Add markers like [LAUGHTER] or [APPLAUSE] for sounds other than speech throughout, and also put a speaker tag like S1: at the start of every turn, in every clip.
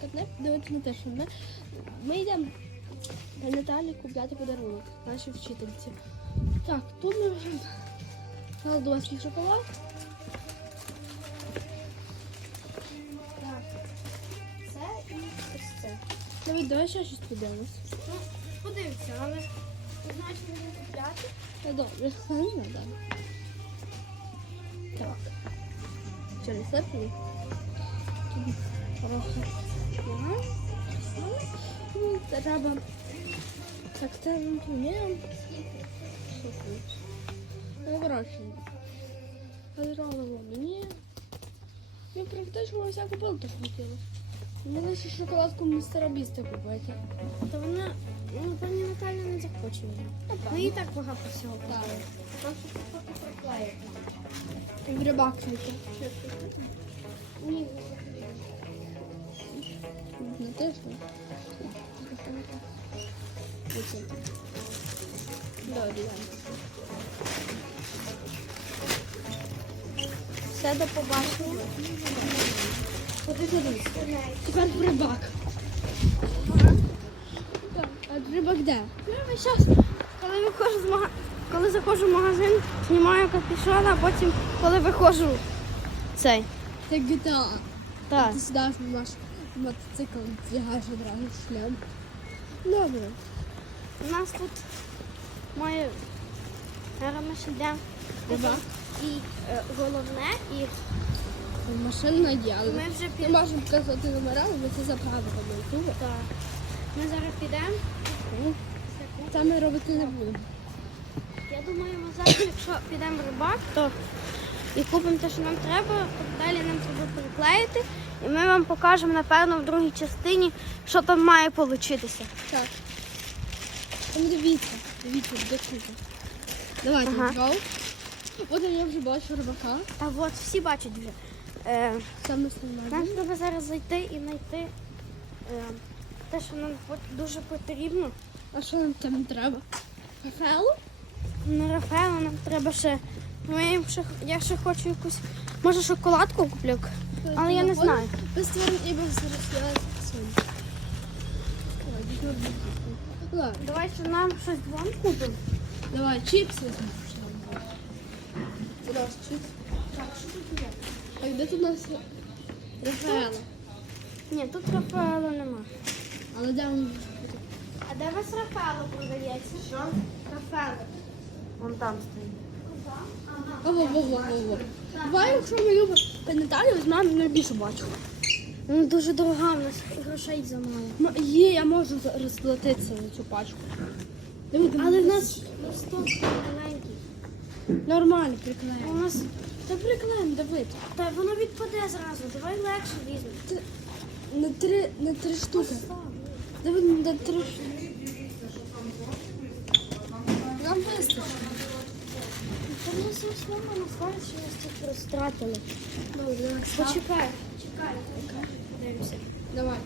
S1: катнеп, дивитися на те, що ми, ми йдемо до Наталі купляти подарунок нашій вчительці. Так, тут ми вже голодовський шоколад.
S2: Так. Це і ось це.
S1: Давид, давай ще щось подивимось.
S2: Ну, подивіться, але значить будемо купляти.
S1: Та добре, [LAUGHS] не надо. Так. Що, рецепт? Хорошо. Ну, Треба. Так, це не Ну, коротше. Подарувала мені. Я практично вся купила, то що хотіла. Мені лише шоколадку містера Біста купити.
S2: То вона, ну, пані Наталя не захоче її. Ну, їй так багато всього купили. Просто поки проклеїти.
S1: В рибак тільки.
S2: Ні,
S1: Не те, що? Оце. Да, да.
S2: все до побачення.
S1: Ходи. Тепер рибак. А рибак де?
S2: Прямо зараз, коли виходжу з мага... коли заходжу в магазин, знімаю капюшон, а потім, коли виходжу цей.
S1: Це GTA.
S2: Так.
S1: Ти на наш мотоцикл, вдягаєш одразу шлем. Добре.
S2: У нас тут має ми ще І е, головне, і
S1: Машину надіяли.
S2: ми вже підемо.
S1: можемо показати номера, бо це заправка на ютубі.
S2: Так. Ми зараз підемо.
S1: Це ми робити не будемо.
S2: Я думаю, ми зараз, якщо підемо в рибак, то і купимо те, що нам треба, то далі нам треба приклеїти. І ми вам покажемо, напевно, в другій частині, що там має получитися.
S1: Так. Там дивіться, дивіться, де купа. Давайте,
S2: Ага.
S1: ага. От я вже бачу рибака.
S2: Та от всі бачать вже. Е,
S1: Саме основне.
S2: нам треба зараз зайти і знайти е, те, що нам от дуже потрібно.
S1: А що нам там треба? Рафаелу?
S2: На Рафаела нам треба ще. Ну, я, їм ще, я ще хочу якусь. Може шоколадку куплю. Але я не знаю.
S1: Без створень і без розстріляння
S2: Давай ще нам щось двом купимо.
S1: давай, чипси візьмемо. Зараз чипси.
S2: Так, що тут є?
S1: Так, де тут у нас Рафаела?
S2: Ні, тут Рафаела нема.
S1: Але де він?
S2: А де у вас Рафаело продається? Що? Рафаело.
S3: Вон там стоїть.
S2: Ага.
S1: Во-во-во-во-во. Давай, якщо ми любимо Наталі, візьмемо найбільшу бачу.
S2: Ну дуже дорога, в нас грошей замало.
S1: Ну, Є, я можу розплатитися за цю пачку.
S2: Але в нас листок маленький.
S1: нормально
S2: У нас
S1: Та приклеїмо, Давид.
S2: та воно відпаде зразу. Давай легше візьмемо.
S1: На три, на три штуки. Давид, на три штуки. Нам вистачить.
S2: Все одно не скажуть, що ми стільки розтратили. Почекай. Чекай. Дивимося.
S1: Давай.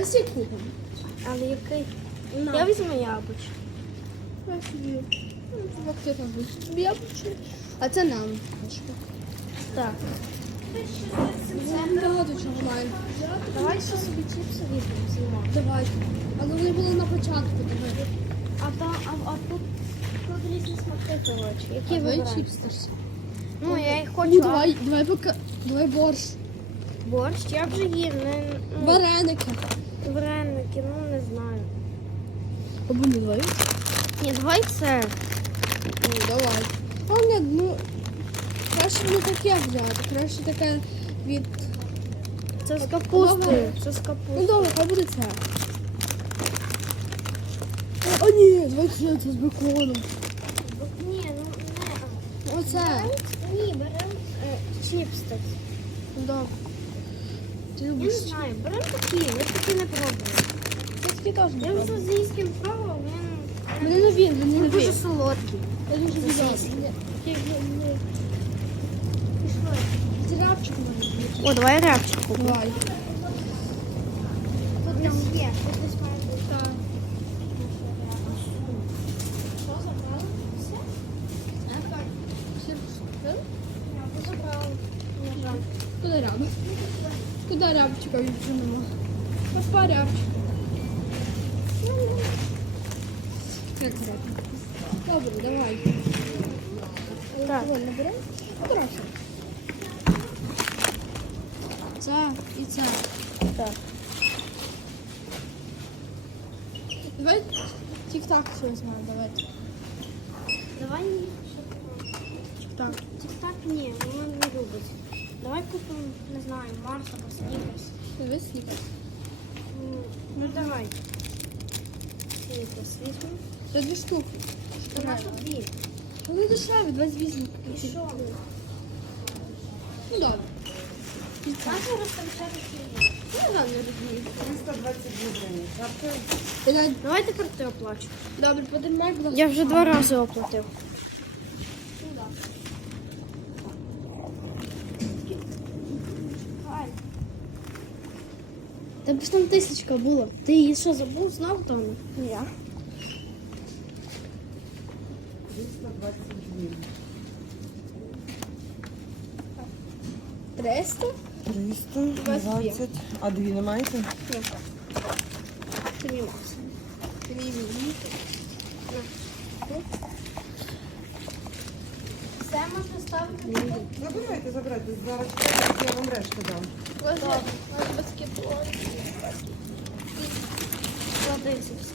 S1: Ось і купимо.
S2: Але який?
S1: На.
S2: Я візьму яблучко.
S1: Я собі. Ну, як ти там будеш? Тобі яблучко. А це нам.
S2: Так.
S1: Багато чого маємо.
S2: Давай ще собі чіпси візьмемо.
S1: Давай. Але вони були на початку. Давай.
S2: А, тут, тут різні смаки, коротше. Які
S1: Давай
S2: вибираємо?
S1: чіпстерс.
S2: Ну, я їх
S1: Ну,
S2: хочу.
S1: давай, давай пока. Давай борщ.
S2: Борщ, я вже їм. Не, ну,
S1: Вареники.
S2: вареники, ну не знаю.
S1: Або не давай.
S2: Ні, давай це.
S1: Ну, давай. А ні, ну. Краще не таке взяти. Краще таке від.
S2: Це з
S1: Добре.
S2: капустою. Це з
S1: Ну
S2: капустою.
S1: добре, хай буде це. О, ні, давай це з беконом.
S2: Ні, ну не.
S1: Оце.
S2: Ні, беремо е, чіпси.
S1: Ну, Добре. Ти
S2: Я
S1: любиш
S2: не знаю, беремо такі, ми такі не пробували.
S1: Це такі теж не
S2: Я вже з
S1: пробую.
S2: азійським пробував, він
S1: Вони нові, вони
S2: він
S1: нові.
S2: дуже солодкий.
S1: Я дуже люблю.
S2: Російський.
S1: Ні, ні, ні.
S2: Пішли.
S1: Зірапчик може бути.
S2: О, давай рябчик купимо.
S1: Давай.
S2: Тут там є, тут десь має Все?
S1: Всі розкупили?
S2: Я забрала. На жаль.
S1: Куди ряб? Куди рябчика відженемо? Папа рябчика. Так, рябчик. Добре, давай.
S2: Так.
S1: Ладно, беремо. Хорошо. Це і це.
S2: Так.
S1: Давай тік-так все візьмемо, давайте.
S2: Давай
S1: Тік-так.
S2: тік-так ні, вона не любить. Давай купимо, не знаю, Марс або Снікерс.
S1: Дивись, снікер.
S2: М, Ну давай. Снікерс візьмемо.
S1: Це дві штуки.
S2: У нас тут дві.
S1: Вони дешеві, 28.
S2: І що?
S1: Ну добре.
S2: Наші розповідати
S1: Ну, ладно, розумію.
S3: 322 гривні. Шапка
S1: Давай-
S2: Давай оплачу.
S1: Добре, подимай, будь ласка.
S2: Я вже два рази оплатив. Тебе ж там тисячка була. Ти її що забув знов там?
S1: Ні.
S3: 322.
S1: 300?
S3: 320. А дві не маєте?
S2: Тобі Макс. Все можна ставити.
S3: Забирайте, забирайте. Зараз чекайте, я вам решту дам.
S1: баскетбол.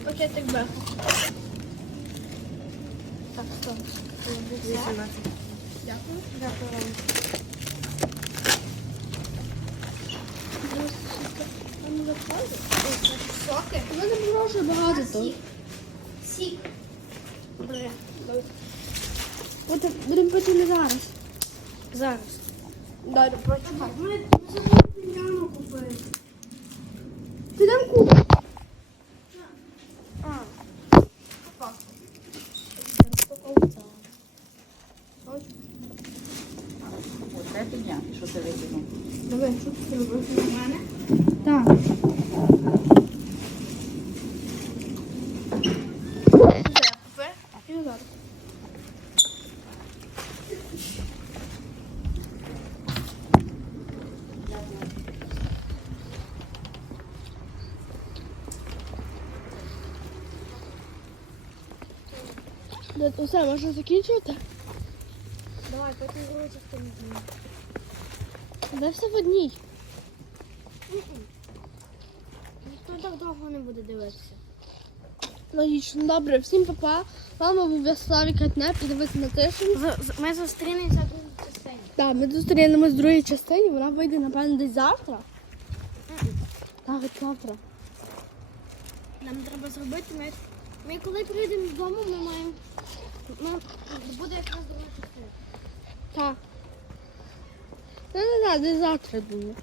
S1: Пакетик Б.
S2: Так, стоп.
S3: 18.
S1: Дякую.
S2: Дякую вам.
S1: Соки? У мене грошей багато тут.
S2: Сік.
S1: Пити зараз.
S2: Зараз.
S1: Далі, почекай.
S2: Ми купити.
S1: Підемо купимо.
S2: А.
S4: Оце підняти, що це викинув.
S1: Давай, що ти робиш?
S2: У мене?
S1: Так. Усе, можна закінчувати?
S2: Давай, потім частину знімо.
S1: Де все в одній?
S2: Ніхто так довго не буде дивитися.
S1: Логічно, добре, всім папа. Мама був В'яславі Катнеп і на тишин.
S2: Ми зустрінемося в другій частині.
S1: Так, ми зустрінемось в другій частині, вона вийде, напевно, десь завтра. Так, от завтра.
S2: Нам треба зробити. Ми, ми коли прийдемо додому, ми маємо. Ми... буде якраз друга частина.
S1: Так. Ну, не знаю, де завтра думаю.